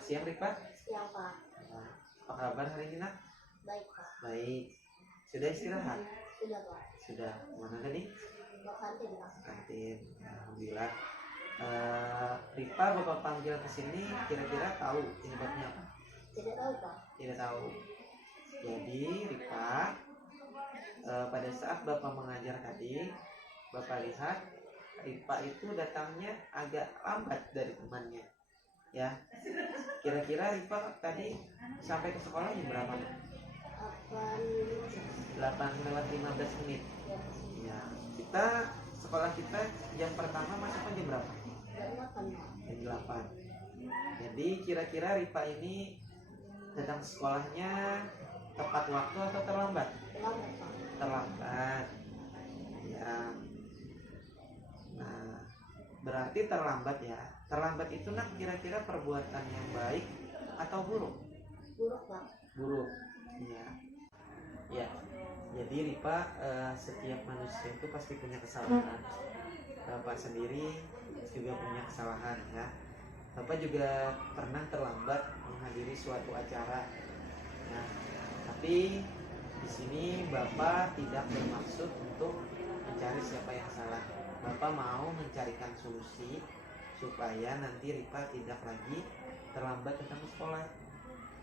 Selamat siang Ripa. Siang Pak. Apa kabar hari ini nak? Baik Pak. Baik. Sudah istirahat? Sudah Pak. Sudah. Mana tadi? Ke kantin Pak. Kantin. Alhamdulillah. Ripa bapak panggil ke sini kira-kira tahu penyebabnya apa? Tidak tahu Pak. Tidak tahu. Jadi Ripa, pada saat bapak mengajar tadi, bapak lihat Ripa itu datangnya agak lambat dari temannya. Ya, kira-kira Ripa tadi sampai ke sekolah jam berapa? 8:15 menit. Ya, kita sekolah kita jam pertama masuknya jam berapa? Jam 8. Jadi kira-kira Ripa ini datang sekolahnya tepat waktu atau terlambat? Terlambat. Ya. Nah, berarti terlambat ya. Terlambat itu nak kira-kira perbuatan yang baik atau buruk? Buruk Pak. Buruk. Ya. Ya. Jadi Ripa, setiap manusia itu pasti punya kesalahan. Bapak sendiri juga punya kesalahan ya. Bapak juga pernah terlambat menghadiri suatu acara. Nah, tapi di sini Bapak tidak bermaksud untuk mencari siapa yang salah. Bapak mau mencarikan solusi supaya nanti Ripa tidak lagi terlambat datang ke sekolah.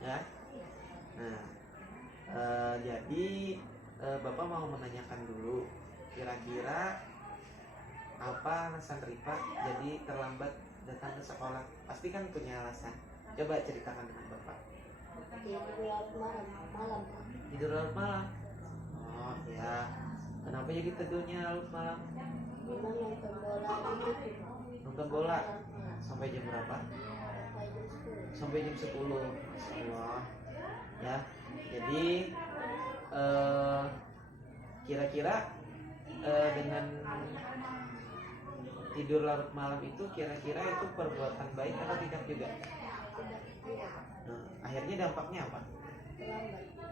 Ya. Nah, jadi Bapak mau menanyakan dulu, kira-kira apa alasan Ripa jadi terlambat datang ke sekolah? Pasti kan punya alasan. Coba ceritakan dengan Bapak. Malam Pak. Tidur larut malam. Oh ya. Kenapa jadi tidurnya larut malam? Memang nonton bola itu Pak. Nonton bola sampai jam berapa? Sampai jam 10. Sampai jam 10. Masya Allah. Ya. Jadi kira-kira dengan tidur larut malam itu kira-kira itu perbuatan baik atau tidak juga? Nah, akhirnya dampaknya apa?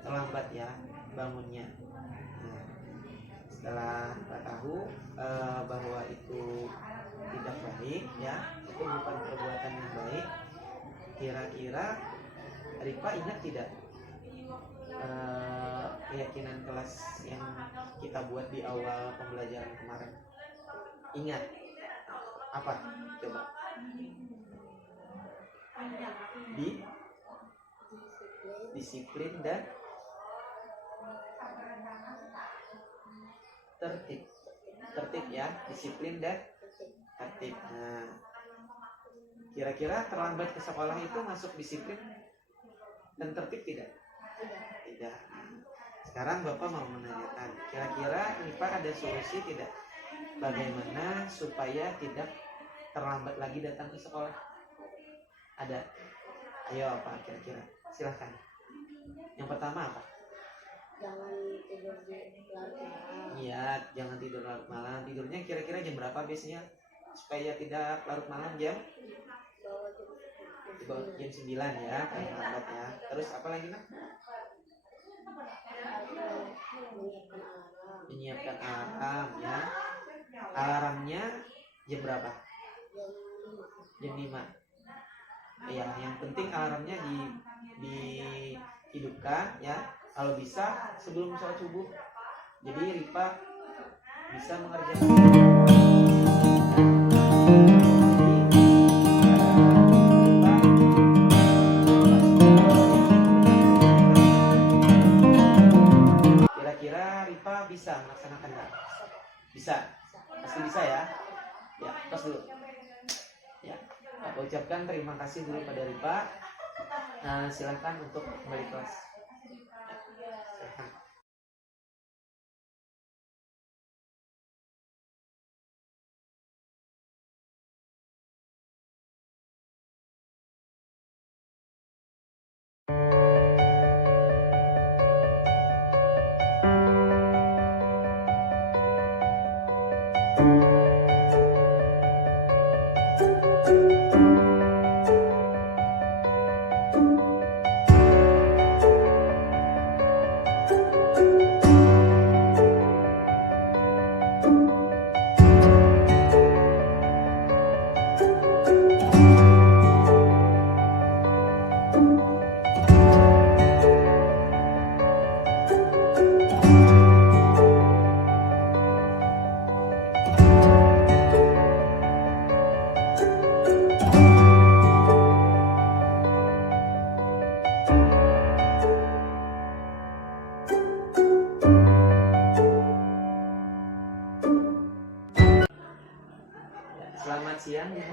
Terlambat ya bangunnya. Nah, setelah kita tahu bahwa itu tidak baik ya, itu bukan perbuatan yang baik. Kira-kira Ripa ingat tidak keyakinan kelas yang kita buat di awal pembelajaran kemarin? Ingat apa? Coba. Disiplin dan tertib. Tertib ya, disiplin dan tertib. Nah, kira-kira terlambat ke sekolah itu masuk disiplin dan tertib tidak? Tidak. Sekarang Bapak mau menanyakan, kira-kira Ripa ada solusi tidak? Bagaimana supaya tidak terlambat lagi datang ke sekolah? Ada? Ayo apa kira-kira? Silahkan. Yang pertama apa? Jangan tidur di larut malam. Iya, jangan tidur larut malam. Tidurnya kira-kira jam berapa biasanya? Supaya tidak larut malam jam? Jam 9 ya, paling lambat ya. Terus apa lagi nak? Menyiapkan alarm ya. Alarmnya jam berapa? Jam 5. Ya, yang penting alarmnya dihidupkan ya. Kalau bisa sebelum sholat subuh. Jadi Ripa bisa mengerjakan. Kira-kira Ripa bisa melaksanakannya? Bisa. Pasti bisa ya. Ya, tos dulu. Ya, aku ucapkan terima kasih dulu pada Ripa. Silakan untuk kembali kelas. Silakan.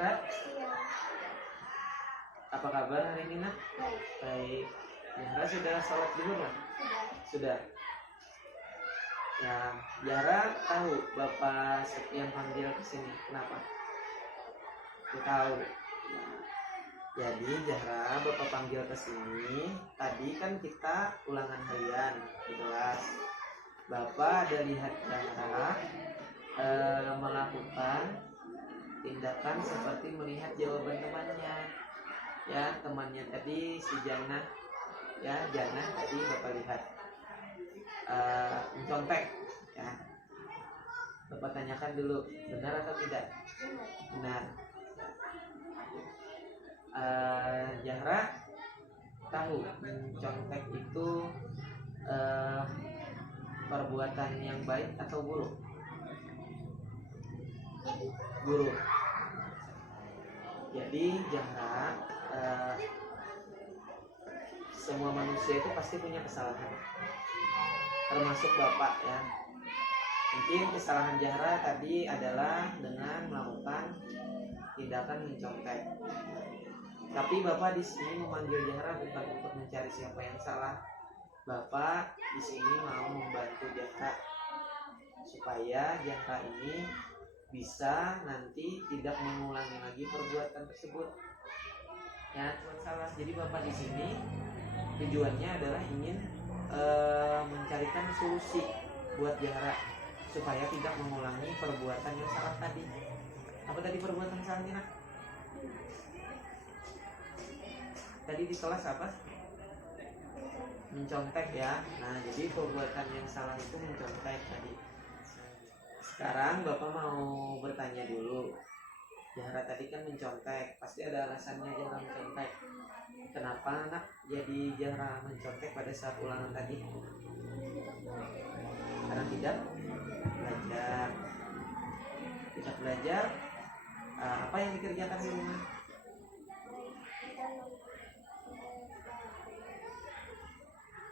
Zahra? Iya. Apa kabar hari ini nak? Baik. Baik. Zahra sudah sholat zuhur lah? Sudah. Sudah. Ya, Zahra tahu Bapak yang panggil ke sini. Kenapa? Dia tahu. Ya. Jadi Zahra Bapak panggil ke sini. Tadi kan kita ulangan harian di kelas. Bapak ada lihat Zahra melakukan tindakan seperti melihat jawaban temannya. Ya, temannya tadi si Jannah. Ya, Jannah tadi Bapak lihat mencontek. Ya, Bapak tanyakan dulu, benar atau tidak? Benar. Zahra tahu mencontek itu perbuatan yang baik atau buruk? Buruk. Jadi Zahra, semua manusia itu pasti punya kesalahan, termasuk Bapak ya. Mungkin kesalahan Zahra tadi adalah dengan melakukan tindakan mencontek. Tapi Bapak di sini memanggil Zahra bukan untuk mencari siapa yang salah. Bapak di sini mau membantu Zahra supaya Zahra ini bisa nanti tidak mengulangi lagi perbuatan tersebut. Ya, bukan salah. Jadi Bapak di sini tujuannya adalah ingin mencarikan solusi buat Zahra supaya tidak mengulangi perbuatan yang salah tadi. Apa tadi perbuatan salahnya nak? Tadi di kelas apa? Mencontek ya. Nah, jadi perbuatan yang salah itu mencontek tadi. Sekarang Bapak mau bertanya dulu. Zahra tadi kan mencontek, pasti ada alasannya Zahra mencontek. Kenapa anak jadi Zahra mencontek pada saat ulangan tadi? Karena tidak belajar. Tidak belajar. Apa yang dikerjakan di rumah?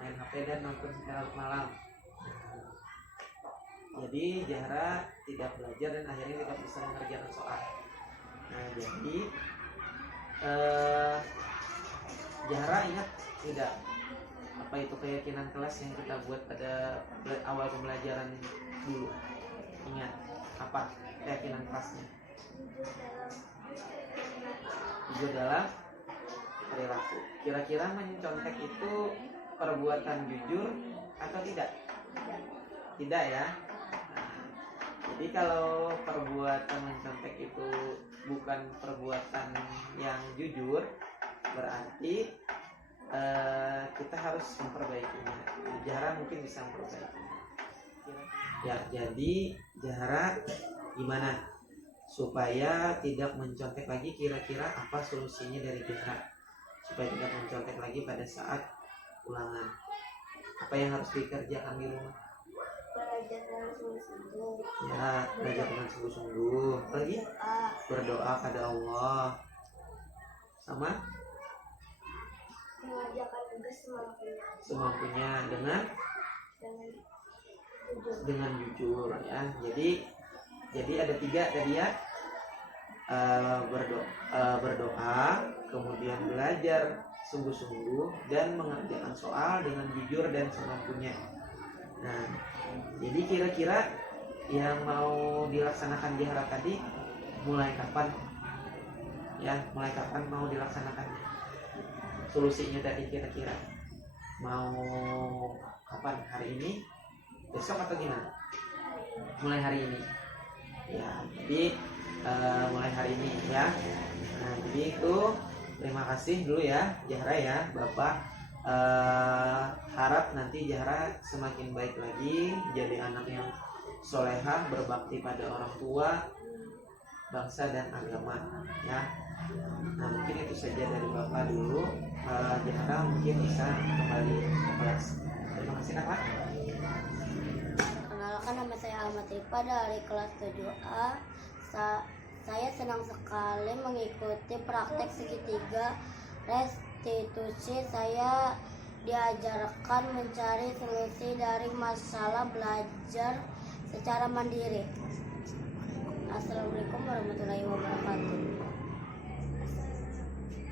Main HP dan nonton secara malam. Jadi Zahra tidak belajar dan akhirnya tidak bisa mengerjakan soal. Nah, jadi Zahra ingat tidak apa itu keyakinan kelas yang kita buat pada awal pembelajaran dulu? Ingat apa keyakinan kelasnya? Jujur dalam perilaku. Kira-kira mencontek itu perbuatan jujur atau tidak? Tidak ya. Jadi kalau perbuatan mencontek itu bukan perbuatan yang jujur, berarti kita harus memperbaikinya. Zahra mungkin bisa memperbaikinya. Ya, jadi Zahra gimana supaya tidak mencontek lagi? Kira-kira apa solusinya dari Zahra supaya tidak mencontek lagi pada saat ulangan? Apa yang harus dikerjakan di rumah? Belajar dengan sungguh-sungguh. Ya, belajar dengan sungguh-sungguh. Lagi berdoa pada Allah. Sama Mengerjakan tugas semampunya dengan dengan jujur. jujur ya. Jadi ada 3 tadi ya. Berdoa, kemudian belajar sungguh-sungguh dan mengerjakan soal dengan jujur dan semampunya. Nah, jadi kira-kira yang mau dilaksanakan Zahra tadi mulai kapan? Ya, mulai kapan mau dilaksanakannya? Solusinya tadi kira-kira mau kapan? Hari ini? Besok atau gimana? Mulai hari ini. Ya, jadi mulai hari ini ya. Nah, jadi itu terima kasih dulu ya Zahra ya. Bapak harap nanti Zahra semakin baik lagi, jadi anak yang solehah, berbakti pada orang tua, bangsa dan agama ya. Nah, mungkin itu saja dari Bapak dulu. Zahra mungkin bisa kembali ke kelas. Terima kasih Pak. Kenalkan, nama saya Ahmad Rifa dari kelas 7A. Saya senang sekali mengikuti praktek segitiga restitusi. Saya diajarkan mencari solusi dari masalah belajar secara mandiri. Assalamualaikum warahmatullahi wabarakatuh.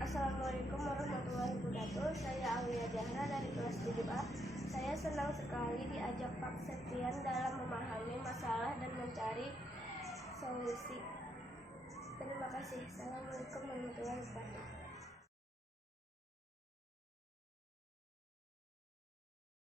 Assalamualaikum warahmatullahi wabarakatuh. Saya Aulia Jahra dari kelas 7A. Saya senang sekali diajak Pak Septian dalam memahami masalah dan mencari solusi. Terima kasih. Assalamualaikum warahmatullahi wabarakatuh.